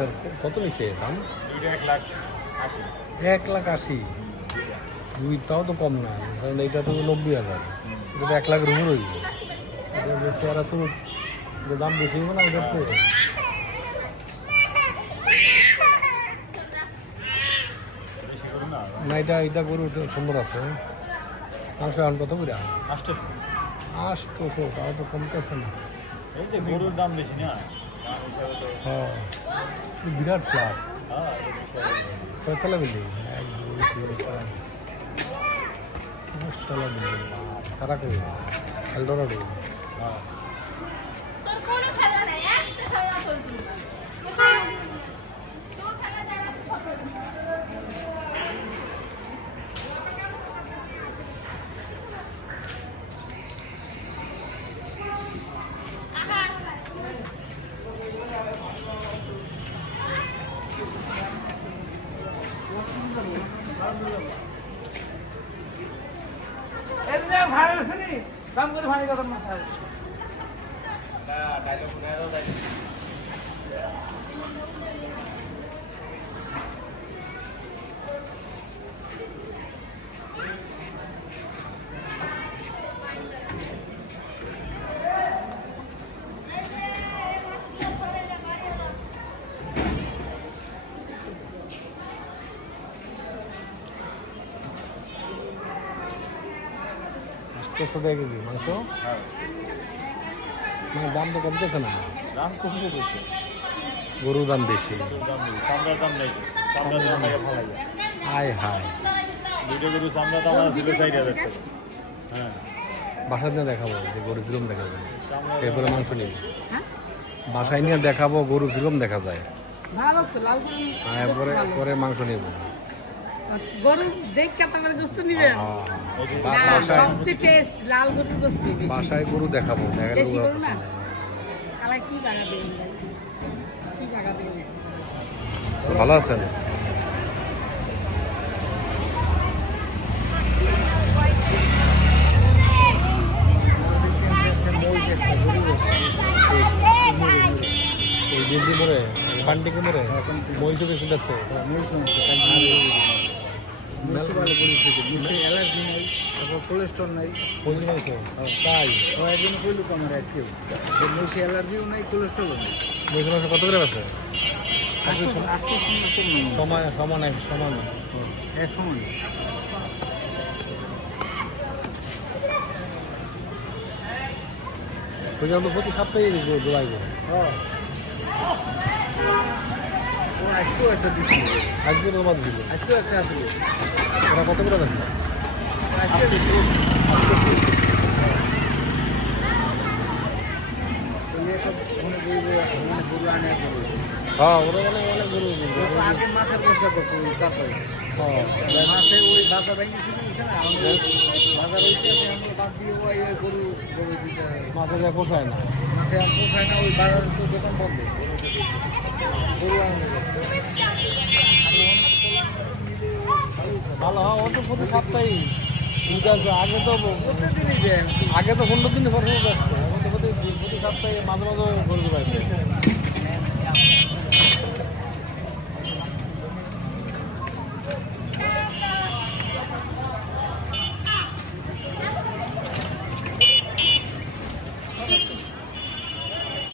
এটার কত নিচ্ছে দাম? 1,80,000। 1,80,000। তাও তো কম না, কারণ এইটা তো 90,000। এটা তো 1,00,000 উপর হইল। এটা বেশি আর তো দাম বেশি হবে না ওটার তো। না এটা গরু সুন্দর আছে। মাংস এখন কত করে? 800। তাও তো কমতেছে না। গরুর দাম বেশি না। হ্যাঁ, বিরাট ফ্ল্যাট। কয়তলা বিল্ডিং? 1 2 3 4 5তলা বিল্ডিং। কারা কই? এলডোরাডো। তোর কোনো খেলা নাই, একটা খেলা করবি। তোর খেলা জানা তো ছোট। এমনি ভাড়া আছে নি দাম করে ভাড়া কত মাছ আছে না ডায়লগ না দাও ডায়লগ কেজি মাংস। মানে দাম তো কমতেছে না। দাম কমতে করছে, গরুর দাম বেশি। চামড়ার দাম নেই, চামড়ার দাম ভালো লাগে। আয় হায়, দুটো গরু চামড়া দাম ছিল 4,000 টাকা। হ্যাঁ, বাসায় নিয়ে দেখাবো যে গরু কিরম দেখা যায়, এরপরে মাংস নিয়ে বাসায় নিয়ে দেখাবো গরু কিরম দেখা যায়। ভালো তো লাল গরু পরে মাংস নিব। গরু দেখে তারপরে গোস্ত নিবেন। সবচেয়ে টেস্ট লাল গরুর গোস্ত। বাসায় গরু দেখাবো, দেশি গরু না আলা কি বাগা দেবেন, কি বাগা দেবেন। ভালো আছেন? পান্ডিকে মরে মহিষ বেশি আছে। অ্যালার্জি নাই, তারপর কোলেস্ট্রল নাই, তাই একদিন কইলু তো আমার আজকে মহিষে অ্যালার্জিও নাই, কোলেস্ট্রলও নাই। মহিষ মাংস কত করে আছে? 800 সমান সমান সমান এক সময় প্রতি সপ্তাহে দোয়াইব। আজকেও একটা দিচ্ছি, আজকে তোমার দিব, আজকেও একটা আসলে ওরা কত করে আছে? গরু আনে হ্যাঁ, ওরা মানে অনেক গরু। আগে মাছের ব্যবসা করতো তারপরে মাছে ওই বাজার ভেঙে বাজার ওইটা বাদ দিয়ে ওই গরু গরু দিতে মাথা যা পোষায় না, মাঠে আর পোষায় না, ওই বাজার তো দোকান বন্ধ গরু আনে। ভালো। হ্যাঁ, ও তো প্রতি সপ্তাহে আগে তো প্রতিদিনই দেন, 15 দিন পর যাচ্ছে। এখন তো প্রতি সপ্তাহে মাঝে মাঝে গরু পাইছে।